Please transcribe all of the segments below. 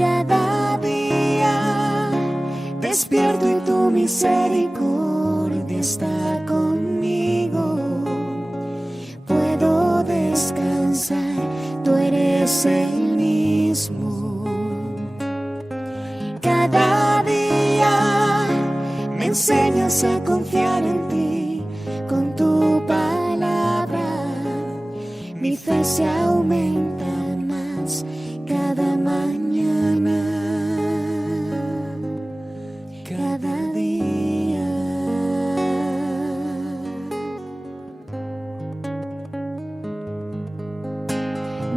Cada día despierto y tu misericordia está conmigo. Puedo descansar, tú eres el mismo. Cada día me enseñas a confiar en ti. Con tu palabra mi fe se aumenta más cada mañana, cada día.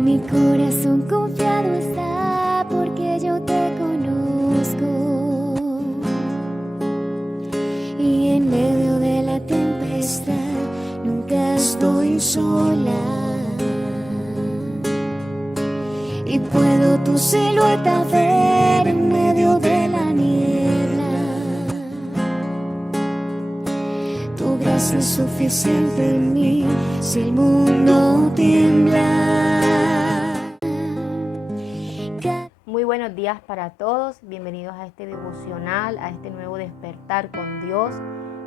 Mi corazón confiado está porque yo te conozco, y en medio de la tempestad nunca estoy sola. Y puedo tu silueta ver en medio de la niebla. Tu gracia es suficiente en mí si el mundo tiembla. Muy buenos días para todos, bienvenidos a este devocional, a este nuevo despertar con Dios.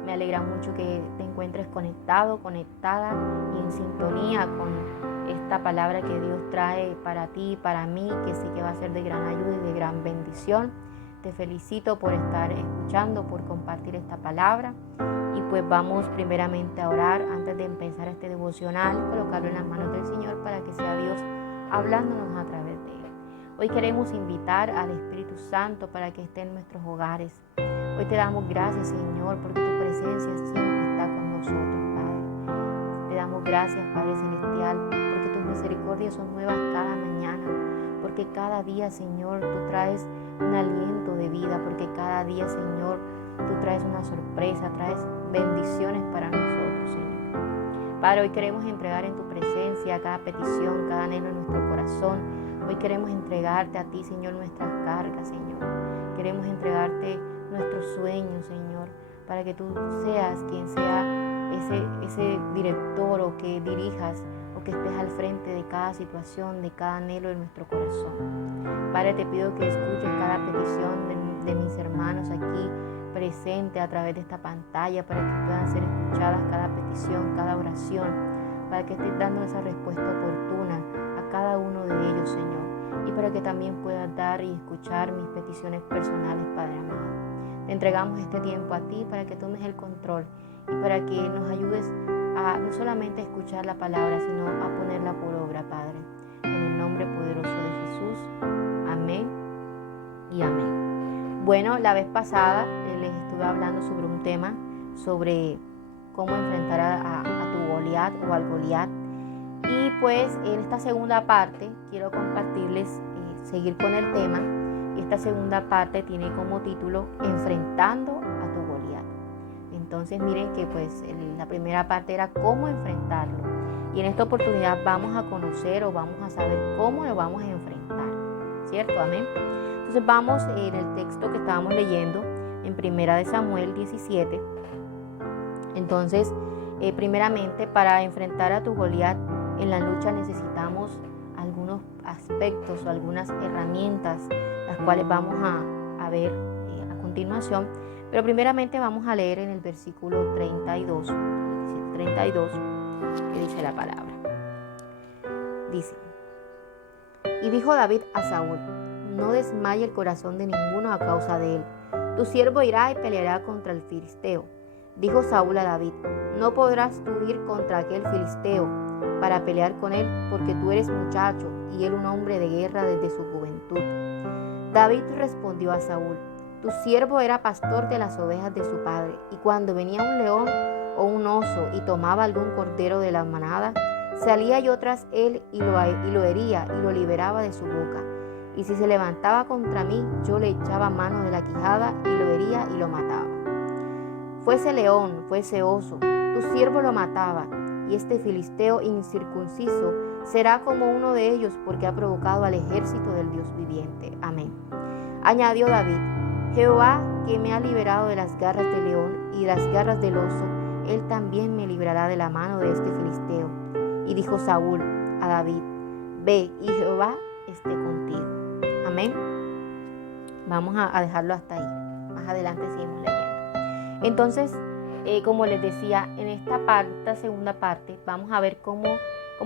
Me alegra mucho que te encuentres conectado, conectada y en sintonía con esta palabra que Dios trae para ti y para mí, que sí que va a ser de gran ayuda y de gran bendición. Te felicito por estar escuchando, por compartir esta palabra. Y pues vamos primeramente a orar antes de empezar este devocional, colocarlo en las manos del Señor para que sea Dios hablándonos a través de él. Hoy queremos invitar al Espíritu Santo para que esté en nuestros hogares. Hoy te damos gracias, Señor, porque tu presencia siempre está con nosotros, Padre. Te damos gracias, Padre Celestial, porque tus misericordias son nuevas cada mañana, porque cada día, Señor, tú traes un aliento de vida, porque cada día, Señor, tú traes una sorpresa, traes bendiciones para nosotros, Señor. Padre, hoy queremos entregar en tu presencia cada petición, cada anhelo en nuestro corazón. Hoy queremos entregarte a ti, Señor, nuestras cargas, Señor. Queremos entregarte nuestros sueños, Señor, para que tú seas quien sea ese director o que dirijas o que estés al frente de cada situación, de cada anhelo de nuestro corazón. Padre, te pido que escuches cada petición de mis hermanos aquí presente a través de esta pantalla para que puedan ser escuchadas cada petición, cada oración, para que estés dando esa respuesta oportuna a cada uno de ellos, Señor, y para que también puedas dar y escuchar mis peticiones personales, Padre amado. Te entregamos este tiempo a ti para que tomes el control y para que nos ayudes a no solamente escuchar la palabra, sino a ponerla por obra, Padre. En el nombre poderoso de Jesús. Amén y amén. Bueno, la vez pasada les estuve hablando sobre un tema, sobre cómo enfrentar a tu Goliat o al Goliat. Y pues en esta segunda parte quiero compartirles, seguir con el tema. Y esta segunda parte tiene como título Enfrentando a tu Goliat. Entonces miren que pues la primera parte era cómo enfrentarlo. Y en esta oportunidad vamos a conocer o vamos a saber cómo lo vamos a enfrentar. ¿Cierto? Amén. Entonces vamos en el texto que estábamos leyendo en 1 Samuel 17. Entonces, primeramente para enfrentar a tu Goliat en la lucha necesitamos algunos aspectos o algunas herramientas, las cuales vamos a ver a continuación. Pero primeramente vamos a leer en el versículo 32, que dice la palabra. Dice: Y dijo David a Saúl: No desmaye el corazón de ninguno a causa de él. Tu siervo irá y peleará contra el filisteo. Dijo Saúl a David: No podrás tú ir contra aquel filisteo para pelear con él, porque tú eres muchacho y él un hombre de guerra desde su juventud. David respondió a Saúl: Tu siervo era pastor de las ovejas de su padre, y cuando venía un león o un oso y tomaba algún cordero de la manada, salía yo tras él y lo hería y lo liberaba de su boca. Y si se levantaba contra mí, yo le echaba mano de la quijada y lo hería y lo mataba. Fuese león, fuese oso, tu siervo lo mataba, y este filisteo incircunciso será como uno de ellos, porque ha provocado al ejército del Dios viviente. Amén. Añadió David: Jehová, que me ha liberado de las garras del león y de las garras del oso, él también me librará de la mano de este filisteo. Y dijo Saúl a David: Ve, y Jehová esté contigo. Amén. Vamos a dejarlo hasta ahí. Más adelante seguimos leyendo. Entonces, como les decía, en esta segunda parte, vamos a ver cómo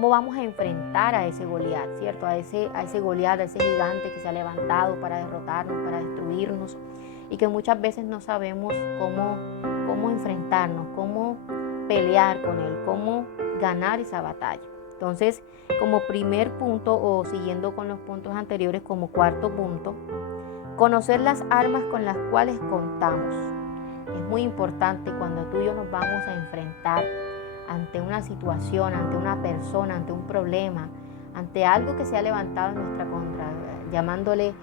vamos a enfrentar a ese Goliat, ¿cierto? A ese Goliat, a ese gigante que se ha levantado para derrotarnos, para destruirnos, y que muchas veces no sabemos cómo enfrentarnos, cómo pelear con él, cómo ganar esa batalla. Entonces, como primer punto, o siguiendo con los puntos anteriores, como cuarto punto, conocer las armas con las cuales contamos. Es muy importante cuando tú y yo nos vamos a enfrentar ante una situación, ante una persona, ante un problema, ante algo que se ha levantado en nuestra contra, llamándole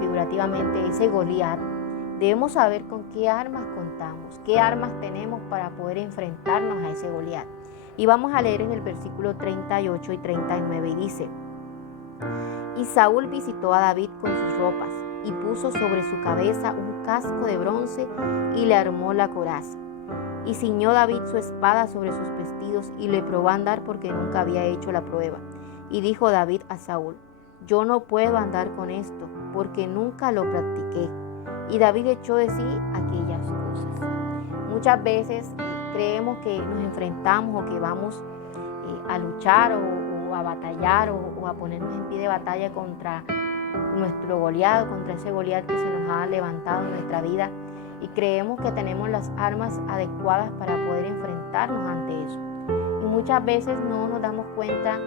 figurativamente ese Goliat. Debemos saber con qué armas contamos, qué armas tenemos para poder enfrentarnos a ese Goliat. Y vamos a leer en el versículo 38 y 39 y dice: Y Saúl visitó a David con sus ropas y puso sobre su cabeza un casco de bronce y le armó la coraza. Y ciñó David su espada sobre sus vestidos y le probó a andar porque nunca había hecho la prueba. Y dijo David a Saúl: Yo no puedo andar con esto porque nunca lo practiqué. Y David echó de sí aquellas cosas. Muchas veces creemos que nos enfrentamos o que vamos a luchar o a batallar o a ponernos en pie de batalla contra nuestro Goliat, contra ese Goliat que se nos ha levantado en nuestra vida, y creemos que tenemos las armas adecuadas para poder enfrentarnos ante eso. Y muchas veces no nos damos cuenta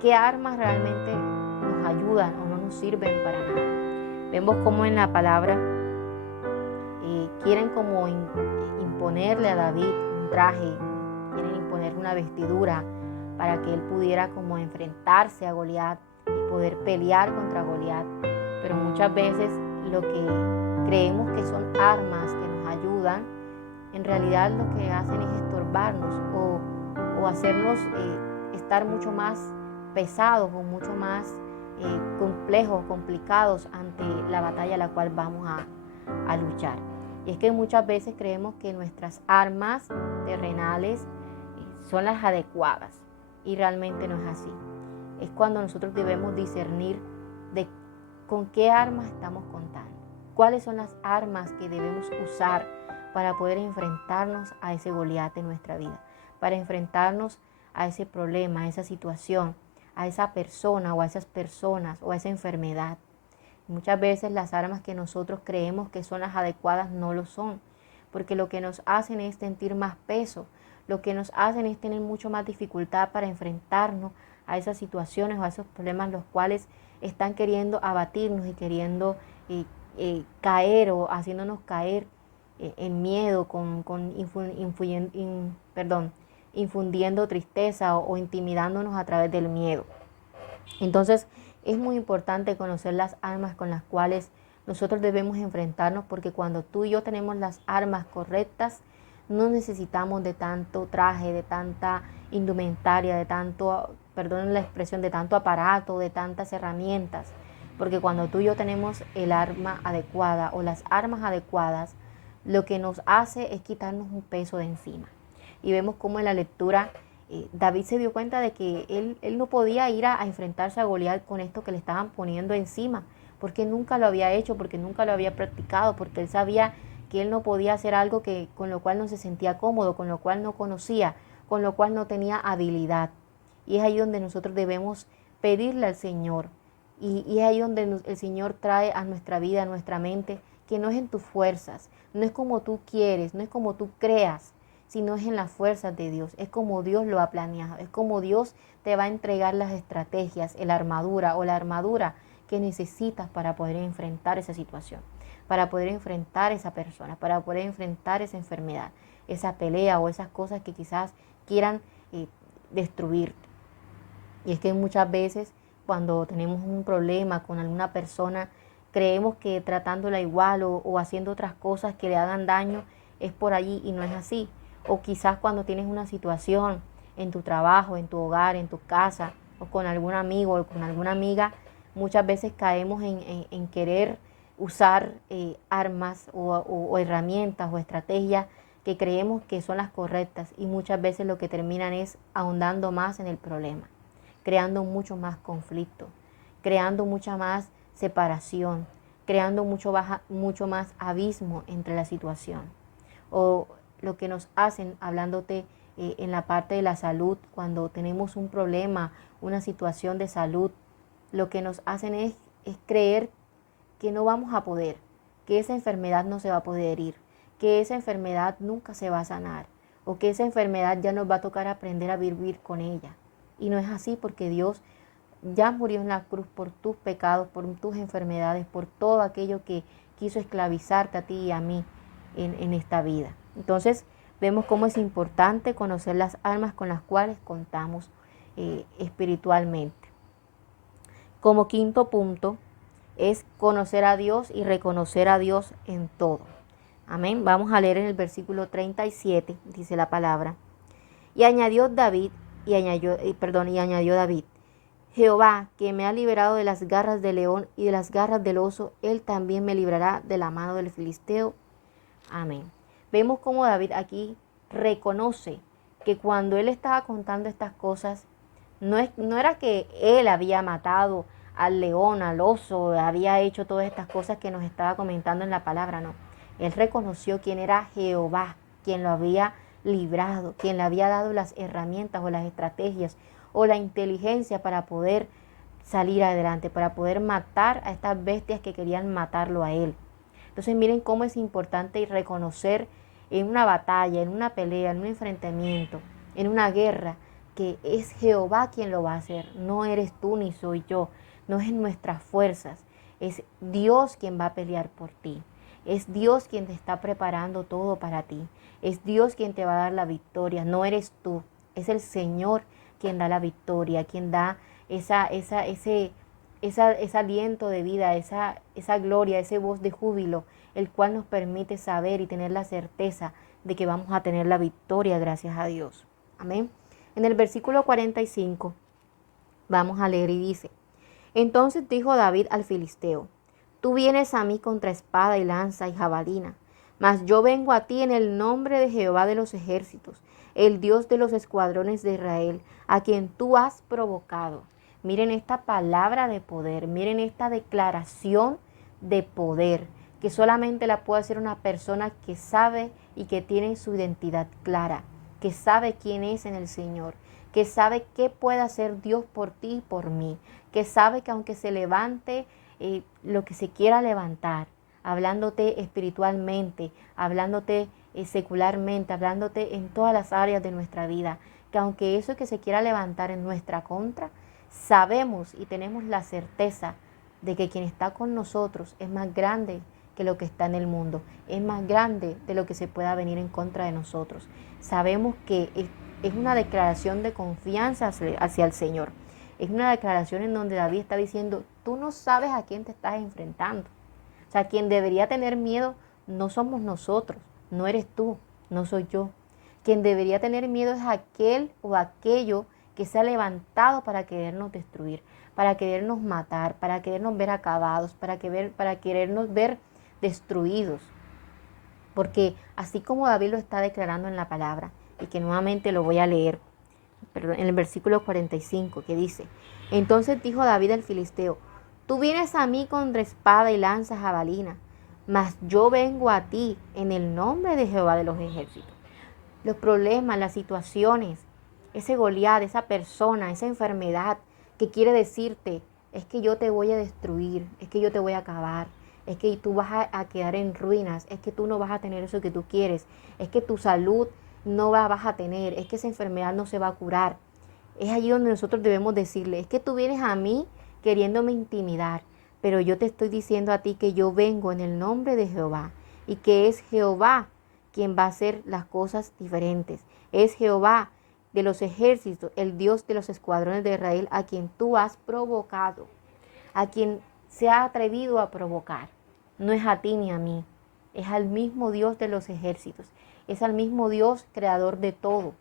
qué armas realmente nos ayudan o no nos sirven para nada. Vemos como en la palabra quieren como imponerle a David un traje, quieren imponerle una vestidura para que él pudiera como enfrentarse a Goliat y poder pelear contra Goliat. Pero muchas veces lo que creemos que son armas que nos ayudan, en realidad lo que hacen es estorbarnos o hacernos estar mucho más pesados o mucho más complejos, complicados ante la batalla a la cual vamos a luchar. Y es que muchas veces creemos que nuestras armas terrenales son las adecuadas y realmente no es así. Es cuando nosotros debemos discernir de con qué armas estamos contando, cuáles son las armas que debemos usar para poder enfrentarnos a ese Goliat en nuestra vida, para enfrentarnos a ese problema, a esa situación, a esa persona o a esas personas o a esa enfermedad. Muchas veces las armas que nosotros creemos que son las adecuadas no lo son, porque lo que nos hacen es sentir más peso, lo que nos hacen es tener mucho más dificultad para enfrentarnos a esas situaciones o a esos problemas los cuales están queriendo abatirnos y queriendo caer o haciéndonos caer en miedo, infundiendo tristeza o intimidándonos a través del miedo. Entonces, es muy importante conocer las armas con las cuales nosotros debemos enfrentarnos, porque cuando tú y yo tenemos las armas correctas, no necesitamos de tanto traje, de tanta indumentaria, de tanto, perdonen la expresión, de tanto aparato, de tantas herramientas, porque cuando tú y yo tenemos el arma adecuada o las armas adecuadas, lo que nos hace es quitarnos un peso de encima. Y vemos cómo en la lectura David se dio cuenta de que él no podía ir a enfrentarse a Goliat con esto que le estaban poniendo encima, porque nunca lo había hecho, porque nunca lo había practicado, porque él sabía que él no podía hacer algo con lo cual no se sentía cómodo, con lo cual no conocía, con lo cual no tenía habilidad. Y es ahí donde nosotros debemos pedirle al Señor. Y es ahí donde el Señor trae a nuestra vida, a nuestra mente, que no es en tus fuerzas, no es como tú quieres, no es como tú creas, sino es en las fuerzas de Dios, es como Dios lo ha planeado, es como Dios te va a entregar las estrategias, la armadura que necesitas para poder enfrentar esa situación, para poder enfrentar esa persona, para poder enfrentar esa enfermedad, esa pelea o esas cosas que quizás quieran destruirte. Y es que muchas veces cuando tenemos un problema con alguna persona, creemos que tratándola igual o haciendo otras cosas que le hagan daño es por allí, y no es así. O quizás cuando tienes una situación en tu trabajo, en tu hogar, en tu casa, o con algún amigo o con alguna amiga, muchas veces caemos en querer usar armas o herramientas o estrategias que creemos que son las correctas, y muchas veces lo que terminan es ahondando más en el problema, creando mucho más conflicto, creando mucha más separación, creando mucho más abismo entre la situación. O lo que nos hacen, hablándote en la parte de la salud, cuando tenemos un problema, una situación de salud, lo que nos hacen es creer que no vamos a poder, que esa enfermedad no se va a poder ir, que esa enfermedad nunca se va a sanar, o que esa enfermedad ya nos va a tocar aprender a vivir con ella. Y no es así, porque Dios ya murió en la cruz por tus pecados, por tus enfermedades, por todo aquello que quiso esclavizarte a ti y a mí en esta vida. Entonces vemos cómo es importante conocer las armas con las cuales contamos espiritualmente. Como quinto punto es conocer a Dios y reconocer a Dios en todo. Amén. Vamos a leer en el versículo 37, dice la palabra. Y añadió David, añadió David, Jehová, que me ha liberado de las garras del león y de las garras del oso, él también me librará de la mano del filisteo. Amén. Vemos cómo David aquí reconoce que cuando él estaba contando estas cosas, no era que él había matado al león, al oso, había hecho todas estas cosas que nos estaba comentando en la palabra, no. Él reconoció quién era Jehová, quien lo había librado, quien le había dado las herramientas o las estrategias o la inteligencia para poder salir adelante, para poder matar a estas bestias que querían matarlo a él. Entonces miren cómo es importante reconocer en una batalla, en una pelea, en un enfrentamiento, en una guerra, que es Jehová quien lo va a hacer. No eres tú ni soy yo, no es en nuestras fuerzas, es Dios quien va a pelear por ti. Es Dios quien te está preparando todo para ti. Es Dios quien te va a dar la victoria, no eres tú. Es el Señor quien da la victoria, quien da ese aliento de vida, esa gloria, ese voz de júbilo, el cual nos permite saber y tener la certeza de que vamos a tener la victoria gracias a Dios. Amén. En el versículo 45 vamos a leer y dice, entonces dijo David al filisteo, tú vienes a mí contra espada y lanza y jabalina, mas yo vengo a ti en el nombre de Jehová de los ejércitos, el Dios de los escuadrones de Israel, a quien tú has provocado. Miren esta palabra de poder, miren esta declaración de poder, que solamente la puede hacer una persona que sabe y que tiene su identidad clara, que sabe quién es en el Señor, que sabe qué puede hacer Dios por ti y por mí, que sabe que aunque se levante lo que se quiera levantar, hablándote espiritualmente, hablándote secularmente, hablándote en todas las áreas de nuestra vida, que aunque eso que se quiera levantar en nuestra contra, sabemos y tenemos la certeza de que quien está con nosotros es más grande que lo que está en el mundo, es más grande de lo que se pueda venir en contra de nosotros. Sabemos que es una declaración de confianza hacia el Señor. Es una declaración en donde David está diciendo, tú no sabes a quién te estás enfrentando. O sea, quien debería tener miedo no somos nosotros, no eres tú, no soy yo. Quien debería tener miedo es aquel o aquello que se ha levantado para querernos destruir, para querernos matar, para querernos ver acabados, para querernos ver destruidos. Porque así como David lo está declarando en la palabra, y que nuevamente lo voy a leer, en el versículo 45, que dice, entonces dijo David al filisteo, tú vienes a mí contra espada y lanza jabalina, mas yo vengo a ti en el nombre de Jehová de los ejércitos. Los problemas, las situaciones, ese Goliat, esa persona, esa enfermedad que quiere decirte, es que yo te voy a destruir, es que yo te voy a acabar, es que tú vas a quedar en ruinas, es que tú no vas a tener eso que tú quieres, es que tu salud no vas a tener, es que esa enfermedad no se va a curar. Es allí donde nosotros debemos decirle, es que tú vienes a mí queriéndome intimidar, pero yo te estoy diciendo a ti que yo vengo en el nombre de Jehová y que es Jehová quien va a hacer las cosas diferentes. Es Jehová de los ejércitos, el Dios de los escuadrones de Israel, a quien tú has provocado, a quien se ha atrevido a provocar. No es a ti ni a mí, es al mismo Dios de los ejércitos, es al mismo Dios creador de todo,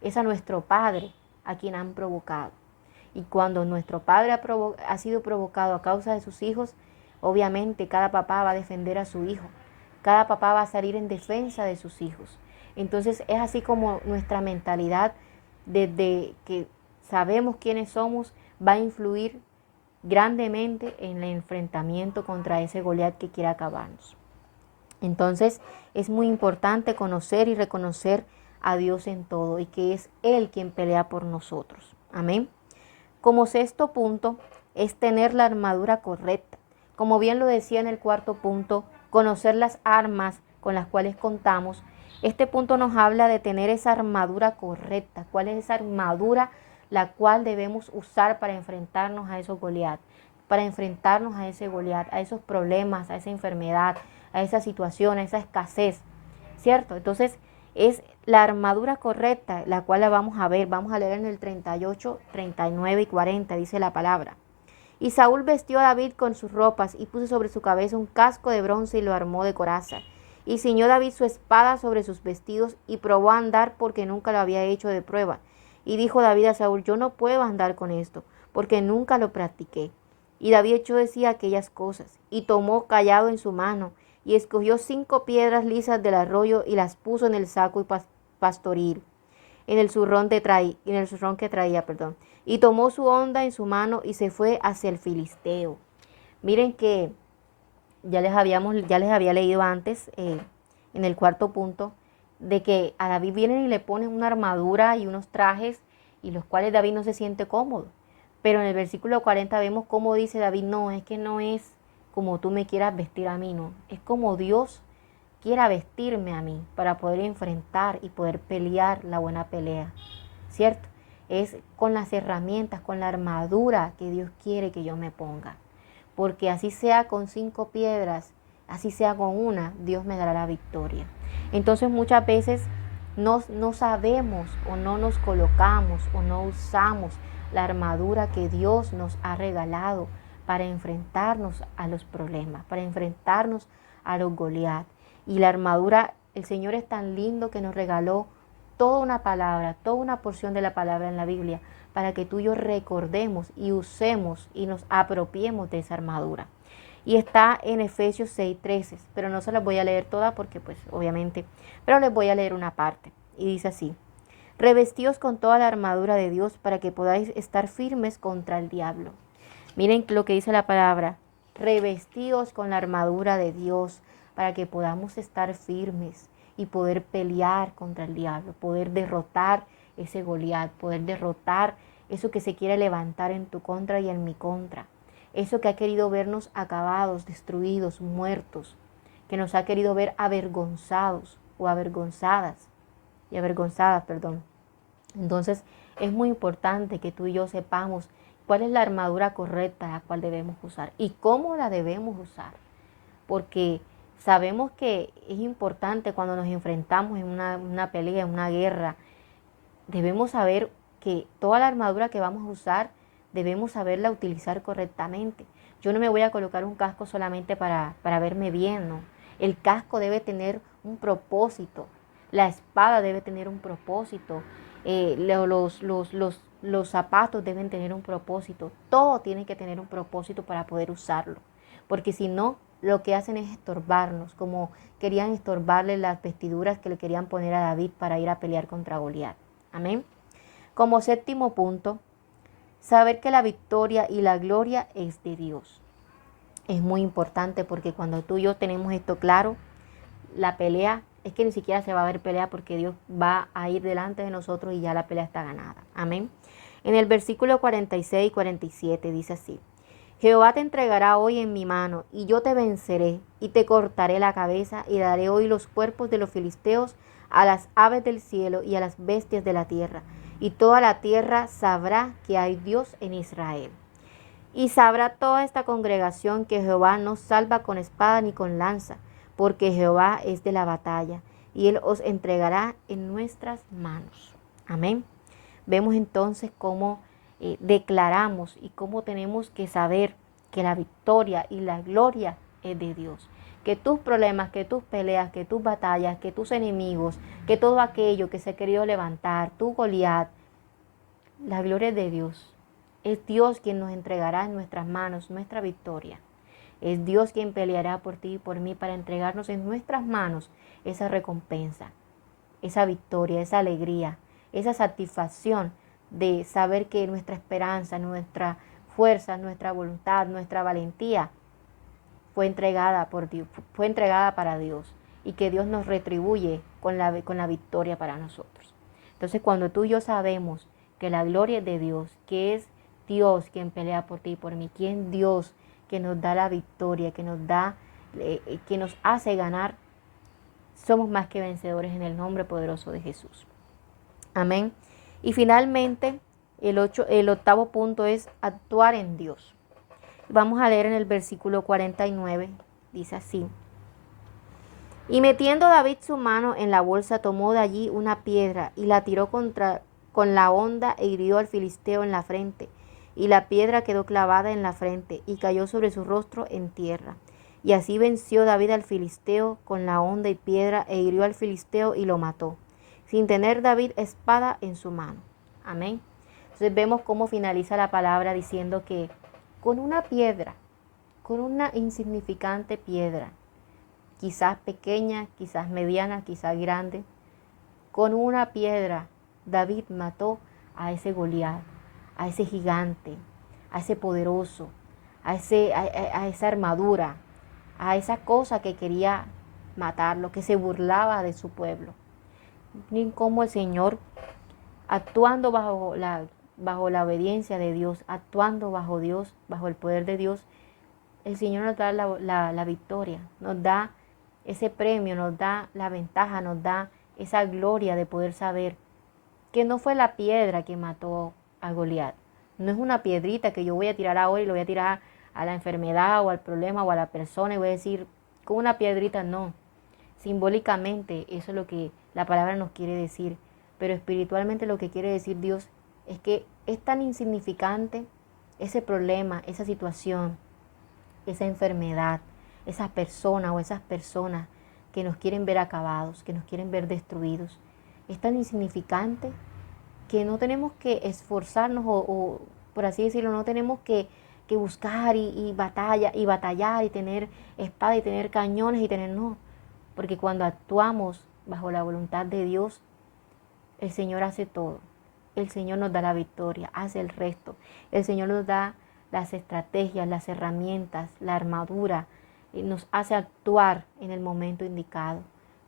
es a nuestro Padre a quien han provocado. Y cuando nuestro Padre ha sido provocado a causa de sus hijos, obviamente cada papá va a defender a su hijo, cada papá va a salir en defensa de sus hijos. Entonces es así como nuestra mentalidad, desde que sabemos quiénes somos, va a influir grandemente en el enfrentamiento contra ese Goliat que quiere acabarnos. Entonces es muy importante conocer y reconocer a Dios en todo y que es Él quien pelea por nosotros. Amén. Como sexto punto es tener la armadura correcta. Como bien lo decía en el cuarto punto, conocer las armas con las cuales contamos. Este punto nos habla de tener esa armadura correcta. ¿Cuál es esa armadura la cual debemos usar para enfrentarnos a esos Goliat? Para enfrentarnos a ese Goliat, a esos problemas, a esa enfermedad, a esa situación, a esa escasez, ¿cierto? Entonces es la armadura correcta, la cual la vamos a ver, vamos a leer en el 38, 39 y 40, dice la palabra. Y Saúl vestió a David con sus ropas y puso sobre su cabeza un casco de bronce y lo armó de coraza. Y ciñó David su espada sobre sus vestidos y probó a andar porque nunca lo había hecho de prueba. Y dijo David a Saúl, yo no puedo andar con esto porque nunca lo practiqué. Y David echó de sí aquellas cosas y tomó callado en su mano y escogió 5 piedras lisas del arroyo y las puso en el saco y pastoril, en el zurrón que traía, y tomó su honda en su mano y se fue hacia el filisteo. Miren que ya les había leído antes, en el cuarto punto, de que a David vienen y le ponen una armadura y unos trajes y los cuales David no se siente cómodo. Pero en el versículo 40 vemos cómo dice David, no, es que no es como tú me quieras vestir a mí, no, es como Dios quiera vestirme a mí para poder enfrentar y poder pelear la buena pelea, ¿cierto? Es con las herramientas, con la armadura que Dios quiere que yo me ponga. Porque así sea con 5 piedras, así sea con una, Dios me dará la victoria. Entonces muchas veces no sabemos o no nos colocamos o no usamos la armadura que Dios nos ha regalado para enfrentarnos a los problemas, para enfrentarnos a los Goliat. Y la armadura, el Señor es tan lindo que nos regaló toda una palabra, toda una porción de la palabra en la Biblia, para que tú y yo recordemos y usemos y nos apropiemos de esa armadura. Y está en Efesios 6:13, pero no se las voy a leer todas porque pues obviamente, pero les voy a leer una parte. Y dice así, revestíos con toda la armadura de Dios para que podáis estar firmes contra el diablo. Miren lo que dice la palabra, revestíos con la armadura de Dios para que podamos estar firmes y poder pelear contra el diablo, poder derrotar ese Goliat, poder derrotar eso que se quiere levantar en tu contra y en mi contra. Eso que ha querido vernos acabados, destruidos, muertos, que nos ha querido ver avergonzados o avergonzadas y avergonzadas, perdón. Entonces es muy importante que tú y yo sepamos cuál es la armadura correcta la cual debemos usar y cómo la debemos usar. Porque sabemos que es importante cuando nos enfrentamos en una pelea, en una guerra, debemos saber que toda la armadura que vamos a usar debemos saberla utilizar correctamente. Yo no me voy a colocar un casco solamente para verme bien, ¿no? El casco debe tener un propósito, la espada debe tener un propósito, los zapatos deben tener un propósito, todo tiene que tener un propósito para poder usarlo, porque si no, lo que hacen es estorbarnos, como querían estorbarle las vestiduras que le querían poner a David para ir a pelear contra Goliat. Amén. Como séptimo punto, saber que la victoria y la gloria es de Dios. Es muy importante porque cuando tú y yo tenemos esto claro, la pelea es que ni siquiera se va a ver pelea porque Dios va a ir delante de nosotros y ya la pelea está ganada. Amén. En el versículo 46 y 47 dice así, Jehová te entregará hoy en mi mano y yo te venceré y te cortaré la cabeza y daré hoy los cuerpos de los filisteos a las aves del cielo y a las bestias de la tierra. Y toda la tierra sabrá que hay Dios en Israel. Y sabrá toda esta congregación que Jehová no salva con espada ni con lanza, porque Jehová es de la batalla, y Él os entregará en nuestras manos. Amén. Vemos entonces cómo declaramos y cómo tenemos que saber que la victoria y la gloria es de Dios. Que tus problemas, que tus peleas, que tus batallas, que tus enemigos, que todo aquello que se ha querido levantar, tu Goliat, la gloria es de Dios. Es Dios quien nos entregará en nuestras manos nuestra victoria. Es Dios quien peleará por ti y por mí para entregarnos en nuestras manos esa recompensa, esa victoria, esa alegría, esa satisfacción de saber que nuestra esperanza, nuestra fuerza, nuestra voluntad, nuestra valentía fue entregada por Dios, fue entregada para Dios, y que Dios nos retribuye con la victoria para nosotros. Entonces, cuando tú y yo sabemos que la gloria es de Dios, que es Dios quien pelea por ti y por mí, que es Dios que nos da la victoria, que nos hace ganar, somos más que vencedores en el nombre poderoso de Jesús. Amén. Y finalmente, el octavo punto es actuar en Dios. Vamos a leer en el versículo 49, dice así: y metiendo David su mano en la bolsa, tomó de allí una piedra y la tiró con la honda e hirió al filisteo en la frente. Y la piedra quedó clavada en la frente y cayó sobre su rostro en tierra. Y así venció David al filisteo con la honda y piedra e hirió al filisteo y lo mató, sin tener David espada en su mano. Amén. Entonces vemos cómo finaliza la palabra diciendo que con una piedra, con una insignificante piedra, quizás pequeña, quizás mediana, quizás grande, con una piedra David mató a ese Goliat, a ese gigante, a ese poderoso, a esa armadura, a esa cosa que quería matarlo, que se burlaba de su pueblo. Miren cómo el Señor, actuando bajo la obediencia de Dios, actuando bajo Dios, bajo el poder de Dios, el Señor nos da la victoria, nos da ese premio, nos da la ventaja, nos da esa gloria de poder saber que no fue la piedra que mató a Goliat. No es una piedrita que yo voy a tirar ahora y lo voy a tirar a la enfermedad o al problema o a la persona y voy a decir, con una piedrita no. Simbólicamente eso es lo que la palabra nos quiere decir, pero espiritualmente lo que quiere decir Dios es que es tan insignificante ese problema, esa situación, esa enfermedad, esa persona o esas personas que nos quieren ver acabados, que nos quieren ver destruidos. Es tan insignificante que no tenemos que esforzarnos o por así decirlo, no tenemos que buscar y batallar y tener espada y tener cañones y tener no. Porque cuando actuamos bajo la voluntad de Dios, el Señor hace todo. El Señor nos da la victoria, hace el resto. El Señor nos da las estrategias, las herramientas, la armadura, y nos hace actuar en el momento indicado,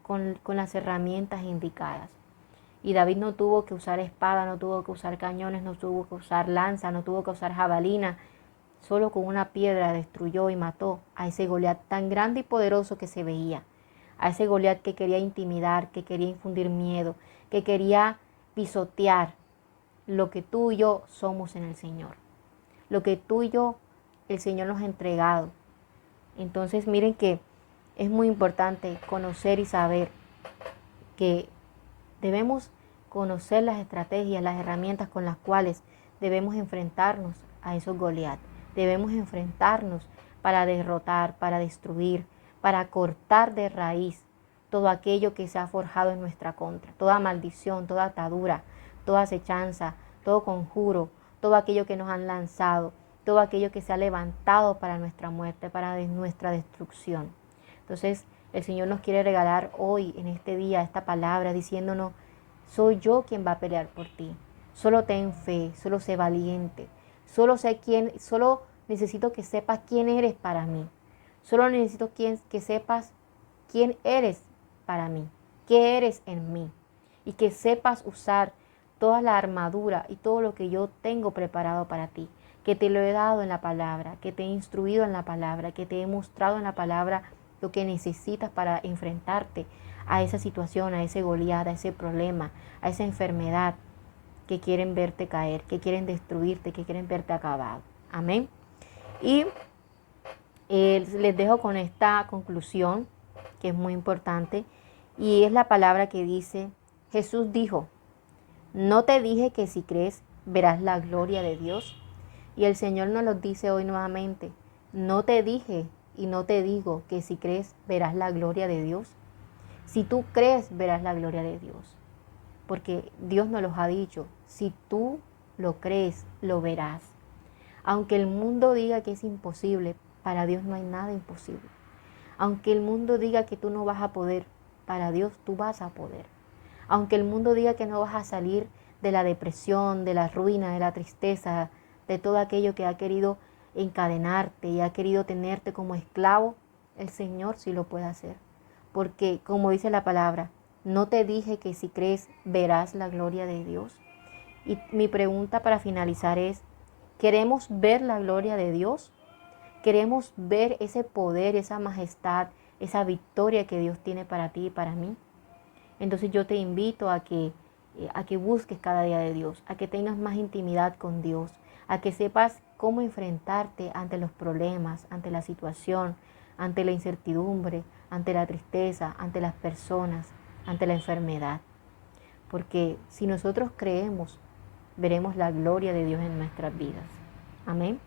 con las herramientas indicadas. Y David no tuvo que usar espada, no tuvo que usar cañones, no tuvo que usar lanza, no tuvo que usar jabalina. Solo con una piedra destruyó y mató a ese Goliat tan grande y poderoso que se veía. A ese Goliat que quería intimidar, que quería infundir miedo, que quería pisotear lo que tú y yo somos en el Señor. Lo que tú y yo, el Señor nos ha entregado. Entonces miren que es muy importante conocer y saber que debemos conocer las estrategias, las herramientas con las cuales debemos enfrentarnos a esos Goliat. Debemos enfrentarnos para derrotar, para destruir, para cortar de raíz todo aquello que se ha forjado en nuestra contra. Toda maldición, toda atadura, toda acechanza, todo conjuro, todo aquello que nos han lanzado, todo aquello que se ha levantado para nuestra muerte, para nuestra destrucción. Entonces, el Señor nos quiere regalar hoy, en este día, esta palabra diciéndonos: soy yo quien va a pelear por ti. Solo ten fe, solo sé valiente. Solo necesito que sepas quién eres para mí. Solo necesito que sepas quién eres para mí, qué eres en mí. Y que sepas usar toda la armadura y todo lo que yo tengo preparado para ti. Que te lo he dado en la palabra, que te he instruido en la palabra, que te he mostrado en la palabra lo que necesitas para enfrentarte a esa situación, a ese Goliat, a ese problema, a esa enfermedad que quieren verte caer, que quieren destruirte, que quieren verte acabado. Amén. Y les dejo con esta conclusión que es muy importante y es la palabra que dice: Jesús dijo, no te dije que si crees verás la gloria de Dios. Y el Señor nos lo dice hoy nuevamente: no te dije y no te digo que si crees verás la gloria de Dios. Si tú crees verás la gloria de Dios, porque Dios nos los ha dicho. Si tú lo crees, lo verás. Aunque el mundo diga que es imposible, para Dios no hay nada imposible. Aunque el mundo diga que tú no vas a poder, para Dios tú vas a poder. Aunque el mundo diga que no vas a salir de la depresión, de la ruina, de la tristeza, de todo aquello que ha querido encadenarte y ha querido tenerte como esclavo, el Señor sí lo puede hacer. Porque, como dice la palabra, no te dije que si crees verás la gloria de Dios. Y mi pregunta para finalizar es, ¿queremos ver la gloria de Dios? ¿Queremos ver ese poder, esa majestad, esa victoria que Dios tiene para ti y para mí? Entonces yo te invito a que busques cada día de Dios, a que tengas más intimidad con Dios, a que sepas cómo enfrentarte ante los problemas, ante la situación, ante la incertidumbre, ante la tristeza, ante las personas, ante la enfermedad. Porque si nosotros creemos, veremos la gloria de Dios en nuestras vidas. Amén.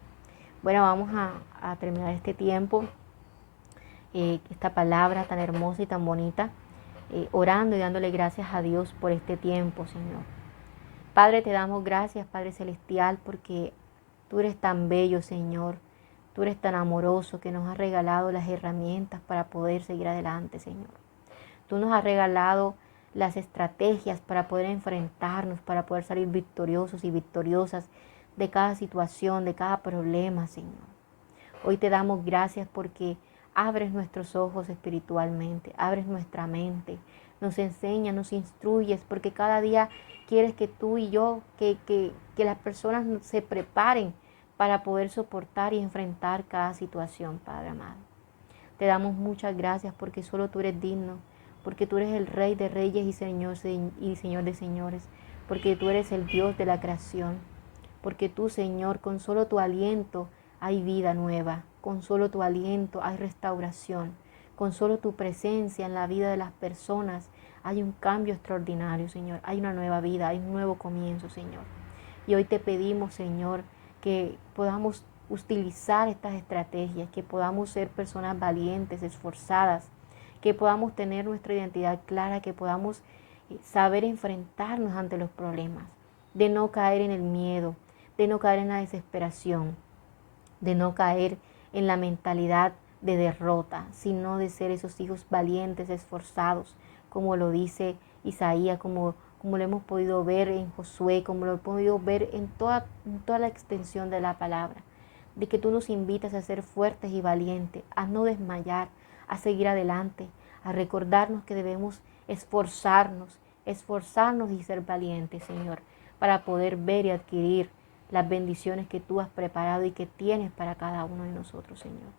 Bueno, vamos a terminar este tiempo, esta palabra tan hermosa y tan bonita, orando y dándole gracias a Dios por este tiempo, Señor. Padre, te damos gracias, Padre Celestial, porque tú eres tan bello, Señor. Tú eres tan amoroso que nos has regalado las herramientas para poder seguir adelante, Señor. Tú nos has regalado las estrategias para poder enfrentarnos, para poder salir victoriosos y victoriosas de cada situación, de cada problema, Señor. Hoy te damos gracias porque abres nuestros ojos espiritualmente, abres nuestra mente, nos enseñas, nos instruyes, porque cada día quieres que tú y yo, que las personas se preparen para poder soportar y enfrentar cada situación, Padre amado. Te damos muchas gracias porque solo tú eres digno, porque tú eres el Rey de Reyes y Señor de Señores, porque tú eres el Dios de la creación, porque tú, Señor, con solo tu aliento hay vida nueva, con solo tu aliento hay restauración, con solo tu presencia en la vida de las personas hay un cambio extraordinario, Señor, hay una nueva vida, hay un nuevo comienzo, Señor. Y hoy te pedimos, Señor, que podamos utilizar estas estrategias, que podamos ser personas valientes, esforzadas, que podamos tener nuestra identidad clara, que podamos saber enfrentarnos ante los problemas, de no caer en el miedo, de no caer en la desesperación, de no caer en la mentalidad de derrota, sino de ser esos hijos valientes, esforzados, como lo dice Isaías, como lo hemos podido ver en Josué, como lo hemos podido ver en toda la extensión de la palabra, de que tú nos invitas a ser fuertes y valientes, a no desmayar, a seguir adelante, a recordarnos que debemos esforzarnos y ser valientes, Señor, para poder ver y adquirir las bendiciones que tú has preparado y que tienes para cada uno de nosotros, Señor.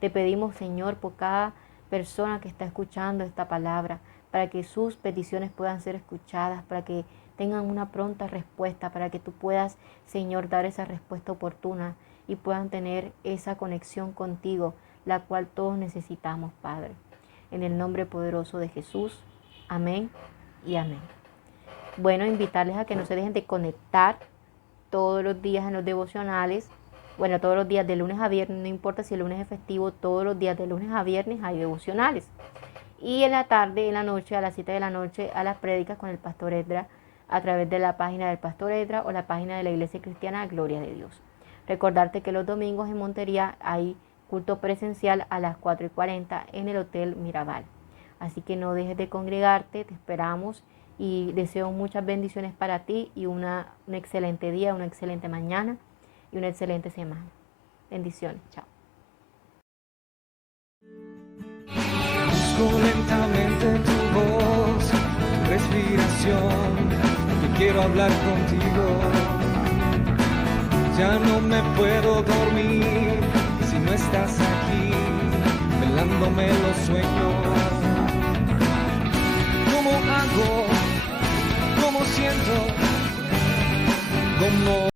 Te pedimos, Señor, por cada persona que está escuchando esta palabra, para que sus peticiones puedan ser escuchadas, para que tengan una pronta respuesta, para que tú puedas, Señor, dar esa respuesta oportuna y puedan tener esa conexión contigo, la cual todos necesitamos, Padre. En el nombre poderoso de Jesús. Amén y amén. Bueno, invitarles a que no se dejen de conectar todos los días en los devocionales. Bueno, todos los días de lunes a viernes, no importa si el lunes es festivo, todos los días de lunes a viernes hay devocionales. Y en la tarde, en la noche, a las 7 de la noche, a las prédicas con el Pastor Edra, a través de la página del Pastor Edra o la página de la Iglesia Cristiana Gloria de Dios. Recordarte que los domingos en Montería hay culto presencial a las 4:40 en el Hotel Mirabal. Así que no dejes de congregarte, te esperamos y deseo muchas bendiciones para ti y un excelente día, una excelente mañana y una excelente semana. Bendiciones, chao. Busco lentamente tu voz, tu respiración, que quiero hablar contigo. Ya no me puedo dormir si no estás aquí, velándome los sueños. ¿Cómo hago? ¿Cómo siento? ¿Cómo